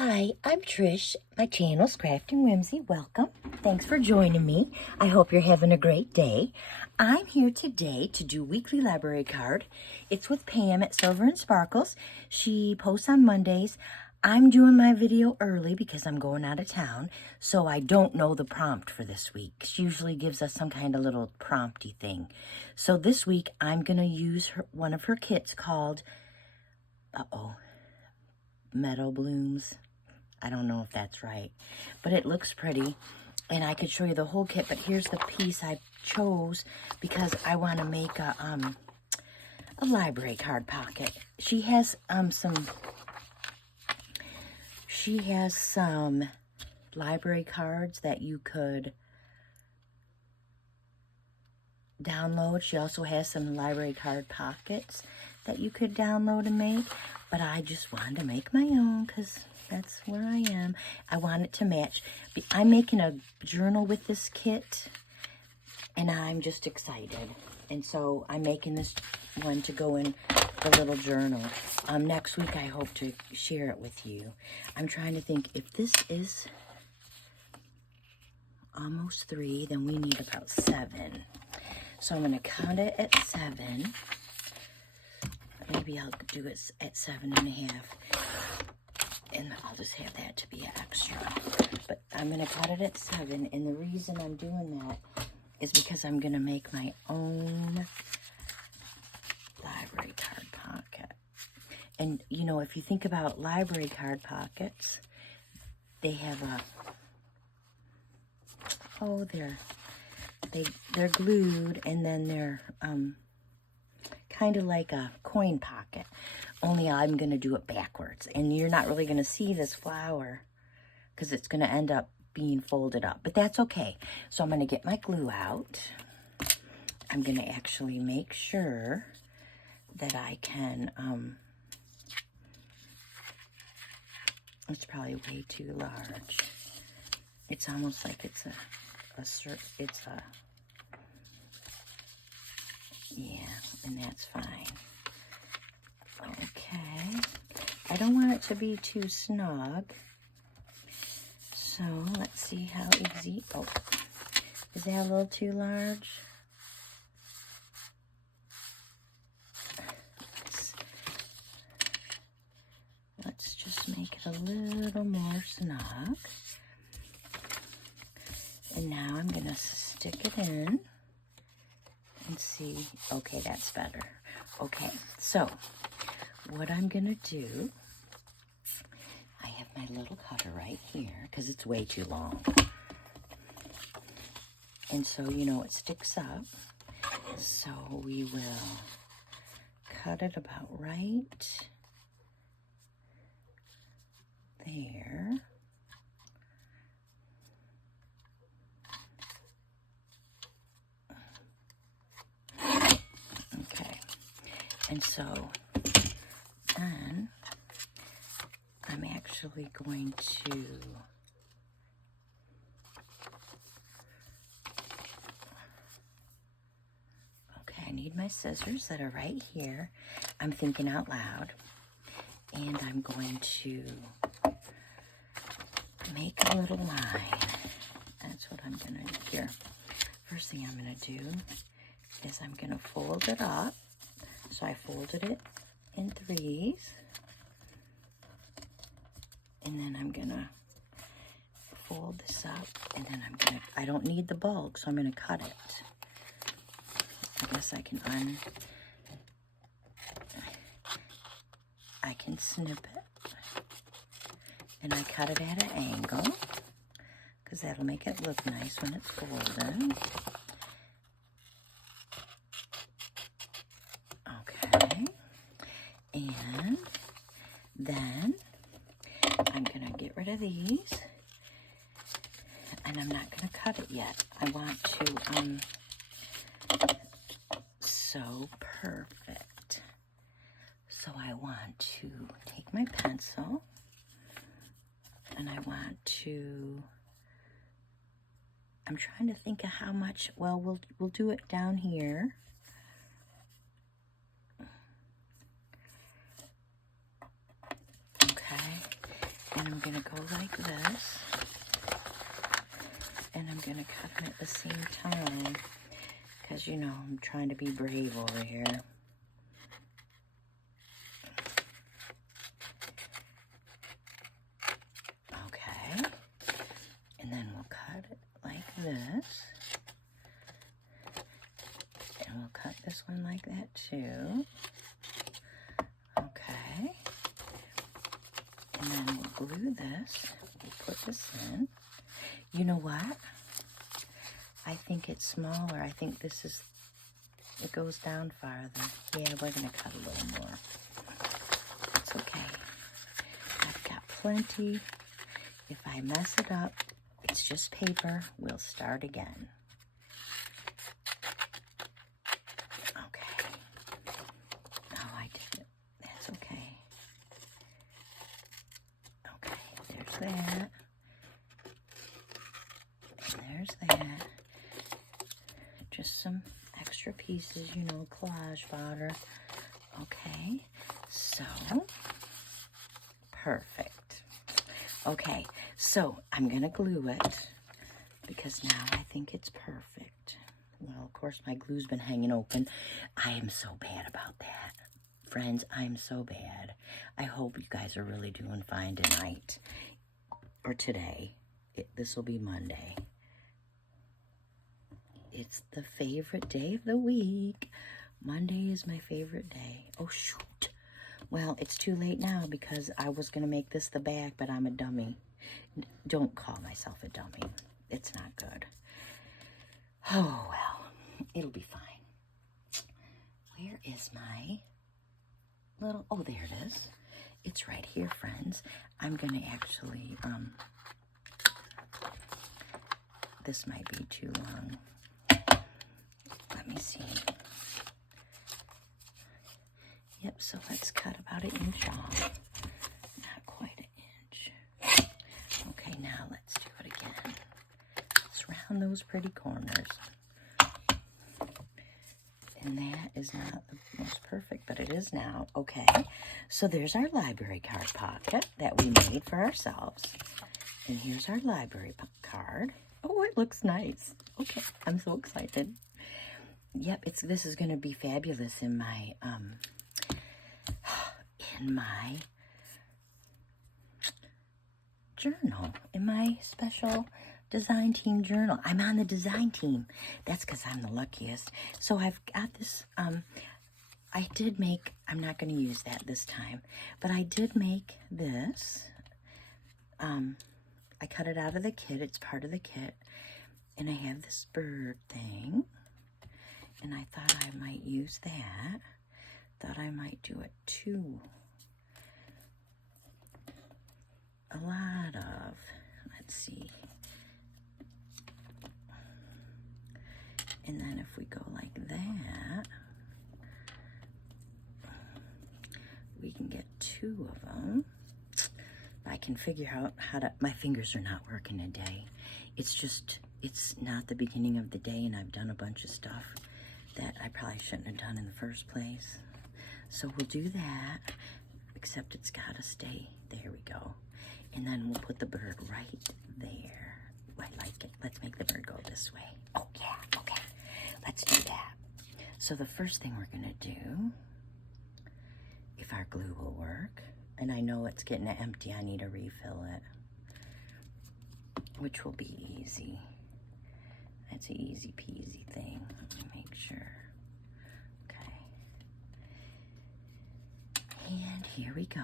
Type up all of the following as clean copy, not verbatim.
Hi, I'm Trish. My channel's Crafting Whimsy. Welcome. Thanks for joining me. I hope you're having a great day. I'm here today to do weekly library card. It's with Pam at Silver and Sparkles. She posts on Mondays. I'm doing my video early because I'm going out of town, so I don't know the prompt for this week. She usually gives us some kind of little prompty thing. So this week I'm going to use one of her kits called, Meadow Blooms. I don't know if that's right, but it looks pretty, and I could show you the whole kit, but here's the piece I chose because I want to make a library card pocket. She has some library cards that you could download. She also has some library card pockets that you could download and make, but I just wanted to make my own because that's where I am. I want it to match. I'm making a journal with this kit, and I'm just excited. And so I'm making this one to go in the little journal. Next week, I hope to share it with you. I'm trying to think, if this is almost 3, then we need about 7. So I'm going to cut it at 7. Maybe I'll do it at 7.5. And I'll just have that to be extra. But I'm going to cut it at 7. And the reason I'm doing that is because I'm going to make my own library card pocket. And, you know, if you think about library card pockets, they have they're glued, and then they're kind of like a coin pocket, only I'm going to do it backwards, and you're not really going to see this flower because it's going to end up being folded up, but that's okay. So I'm going to get my glue out. I'm going to actually make sure that I can, it's probably way too large. It's almost like yeah, and that's fine. Okay, I don't want it to be too snug, so let's see how easy. Oh, is that a little too large? Let's just make it a little more snug. And now I'm going to stick it in and see. Okay, that's better. Okay, so what I'm going to do, I have my little cutter right here because it's way too long. And so, you know, it sticks up. So we will cut it about right there. Okay, and so then I'm actually going to I need my scissors that are right here. I'm thinking out loud, and I'm going to make a little line. That's what I'm gonna do here. First thing I'm gonna do is I'm gonna fold it up. So I folded it in 3s, and then I'm gonna fold this up, and then I don't need the bulk, so I'm gonna cut it. I guess I can snip it, and I cut it at an angle because that'll make it look nice when it's folded. Okay, and then I'm gonna get rid of these, and I'm not gonna cut it yet. I want to so perfect. So I want to take my pencil, and I want to, I'm trying to think of how much. Well, we'll do it down here. Okay, and I'm going to go like this. And I'm going to cut them at the same time. Because, you know, I'm trying to be brave over here. Okay. And then we'll cut it like this. And we'll cut this one like that too. Okay. And then we'll glue this. We'll put this in. You know what? I think it's smaller. I think this is, it goes down farther. Yeah, we're going to cut a little more. It's okay. I've got plenty. If I mess it up, it's just paper. We'll start again. Okay. Oh, I did it. That's okay. Okay, there's that. And there's that. Just some extra pieces, you know, collage fodder. Okay, so perfect. Okay, so I'm gonna glue it because now I think it's perfect. Well, of course, my glue's been hanging open. I am so bad about that. Friends, I'm so bad. I hope you guys are really doing fine tonight or today. This will be Monday. It's the favorite day of the week. Monday is my favorite day. Oh, shoot. Well, it's too late now because I was going to make this the back, but I'm a dummy. Don't call myself a dummy. It's not good. Oh, well, it'll be fine. Where is my little... Oh, there it is. It's right here, friends. I'm going to actually... This might be too long. Let me see. Yep, so let's cut about an inch off. Not quite an inch. Okay, now let's do it again. Let's round those pretty corners. And that is not the most perfect, but it is now. Okay, so there's our library card pocket that we made for ourselves. And here's our library card. Oh, it looks nice. Okay, I'm so excited. Yep, this is going to be fabulous in my journal, in my special design team journal. I'm on the design team. That's because I'm the luckiest. So I've got this, I did make, I'm not going to use that this time, but I did make this. I cut it out of the kit. It's part of the kit. And I have this bird thing. And I thought I might use that. Thought I might do it too. A lot of, let's see. And then if we go like that, we can get 2 of them. I can figure out how to, my fingers are not working today. It's just, it's not the beginning of the day and I've done a bunch of stuff that I probably shouldn't have done in the first place. So we'll do that, except it's gotta stay, there we go. And then we'll put the bird right there. I like it. Let's make the bird go this way. Oh yeah, okay. Let's do that. So the first thing we're gonna do, if our glue will work, and I know it's getting empty, I need to refill it, which will be easy. That's an easy peasy thing. Let me make sure. Okay. And here we go.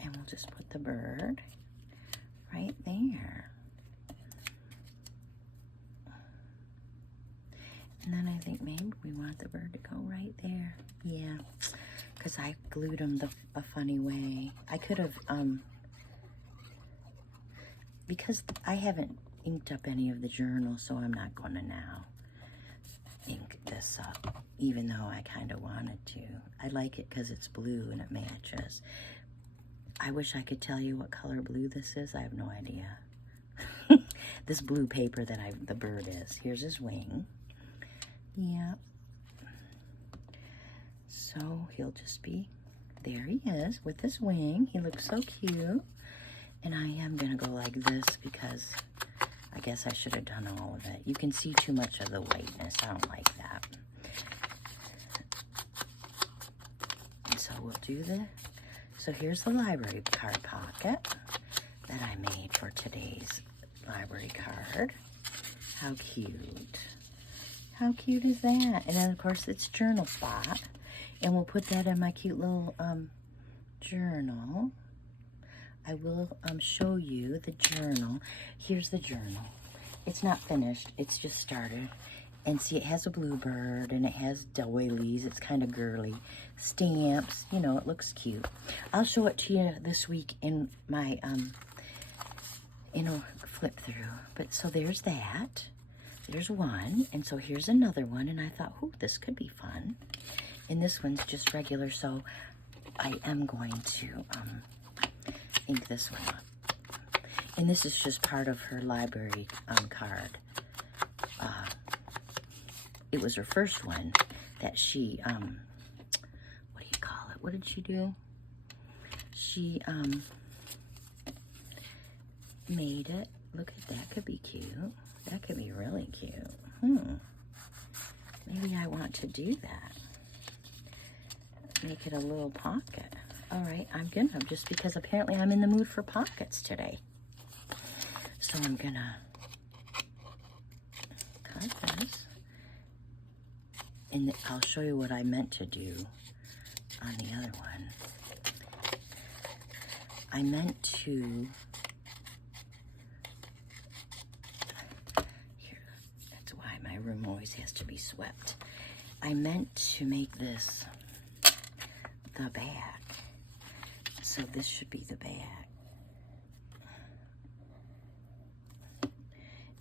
And we'll just put the bird right there. And then I think maybe we want the bird to go right there. Yeah, because I glued them a funny way. I could have, because I haven't inked up any of the journal, so I'm not going to now ink this up, even though I kind of wanted to. I like it because it's blue and it matches. I wish I could tell you what color blue this is. I have no idea. this blue paper that the bird is. Here's his wing. Yeah. So he'll just be, there he is with his wing. He looks so cute. And I am gonna go like this because I guess I should have done all of it. You can see too much of the whiteness. I don't like that. And so we'll do so here's the library card pocket that I made for today's library card. How cute. How cute is that? And then of course it's journal spot. And we'll put that in my cute little journal. I will show you the journal. Here's the journal. It's not finished. It's just started. And see, it has a bluebird and it has doilies. It's kind of girly. Stamps. You know, it looks cute. I'll show it to you this week in my, flip through. But so there's that. There's one. And so here's another one. And I thought, ooh, this could be fun. And this one's just regular. So I am going to ink this one up. And this is just part of her library card. It was her first one that she, what do you call it? What did she do? She made it. Look at that. Could be cute. That could be really cute. Maybe I want to do that. Make it a little pocket. All right, I'm gonna, just because apparently I'm in the mood for pockets today. So I'm gonna cut this. And I'll show you what I meant to do on the other one. I meant to, here, that's why my room always has to be swept. I meant to make this the back. So this should be the back.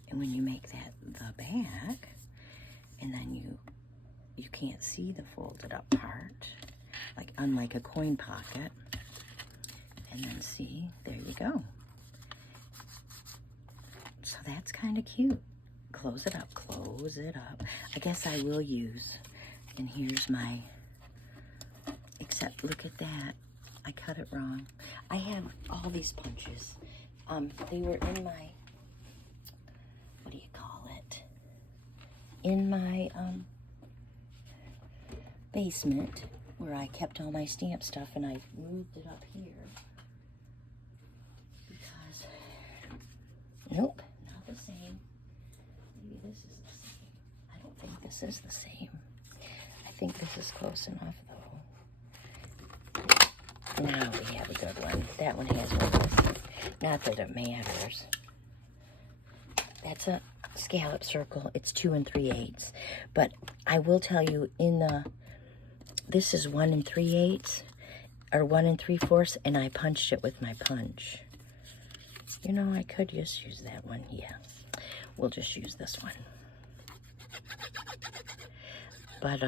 And when you make that the back, and then you can't see the folded up part, like unlike a coin pocket. And then see, there you go. So that's kind of cute. Close it up, close it up. I guess I will use, and here's my, except look at that. I cut it wrong. I have all these punches. They were in my, what do you call it? In my basement where I kept all my stamp stuff, and I moved it up here because, nope, not the same. Maybe this is the same. I don't think this is the same. I think this is close enough though. Now we have a good one. That one has one missing. Not that it matters. That's a scallop circle. It's 2 3/8. But I will tell you, this is 1 3/8 or 1 3/4, and I punched it with my punch. You know, I could just use that one. Yeah, we'll just use this one. But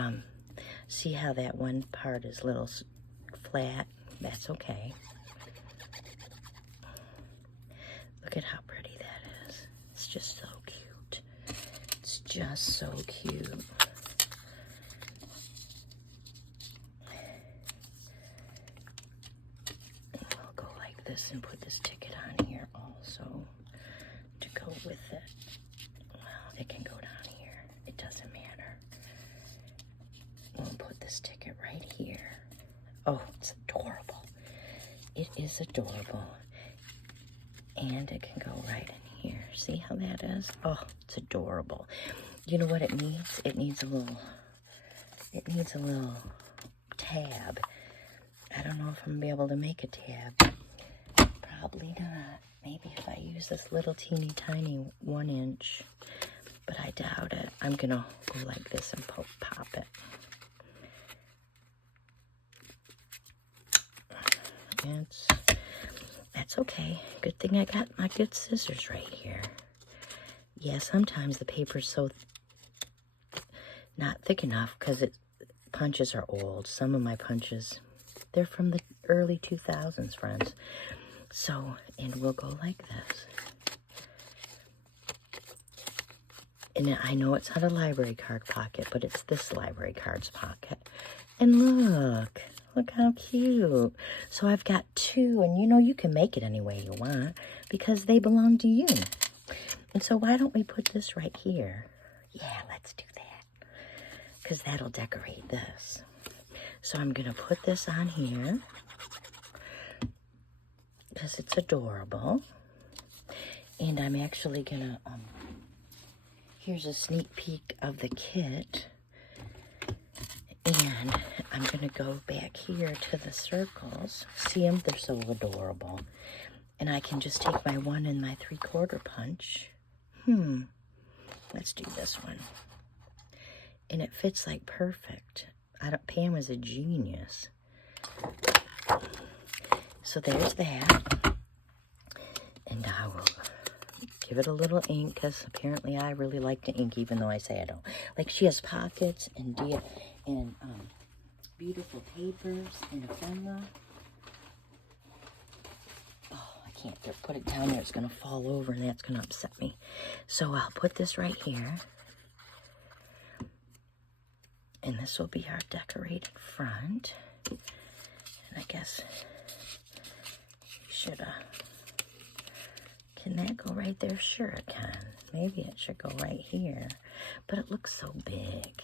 see how that one part is a little flat? That's okay. Look at how pretty that is. It's just so cute. It's just so cute. And we'll go like this and put this ticket on here also to go with it. Well, it can go down here. It doesn't matter. We'll put this ticket right here. Oh, it's adorable. It is adorable. And it can go right in here. See how that is? Oh, it's adorable. You know what it needs? It needs a little tab. I don't know if I'm gonna be able to make a tab. Probably not. Maybe if I use this little teeny tiny 1 inch, but I doubt it. I'm gonna go like this and pop it. That's okay. Good thing I got my good scissors right here. Yeah, sometimes the paper's so not thick enough because punches are old. Some of my punches, they're from the early 2000s, friends. So, and we'll go like this. And I know it's not a library card pocket, but it's this library cards pocket. And look how cute. So I've got two, and you know you can make it any way you want because they belong to you. And so why don't we put this right here? Yeah, let's do that because that'll decorate this. So I'm going to put this on here because it's adorable. And I'm actually going to, here's a sneak peek of the kit. And I'm going to go back here to the circles. See them? They're so adorable. And I can just take my 1 and my 3/4 punch. Let's do this one. And it fits like perfect. Pam is a genius. So there's that. And I will give it a little ink because apparently I really like to ink even though I say I don't. Like she has pockets and beautiful papers and ephemera. Oh, I can't put it down there. It's going to fall over and that's going to upset me. So I'll put this right here. And this will be our decorated front. And I guess we should, can that go right there? Sure it can. Maybe it should go right here. But it looks so big.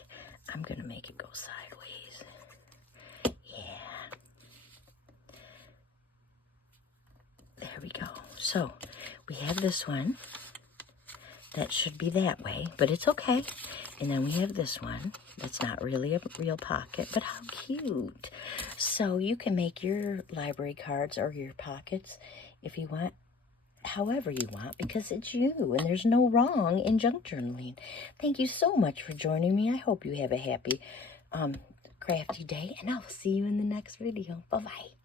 I'm going to make it go sideways. Yeah. There we go. So we have this one. That should be that way, but it's okay. And then we have this one that's not really a real pocket, but how cute. So you can make your library cards or your pockets if you want, however you want, because it's you and there's no wrong in junk journaling. Thank you so much for joining me. I hope you have a happy, crafty day, and I'll see you in the next video. Bye-bye.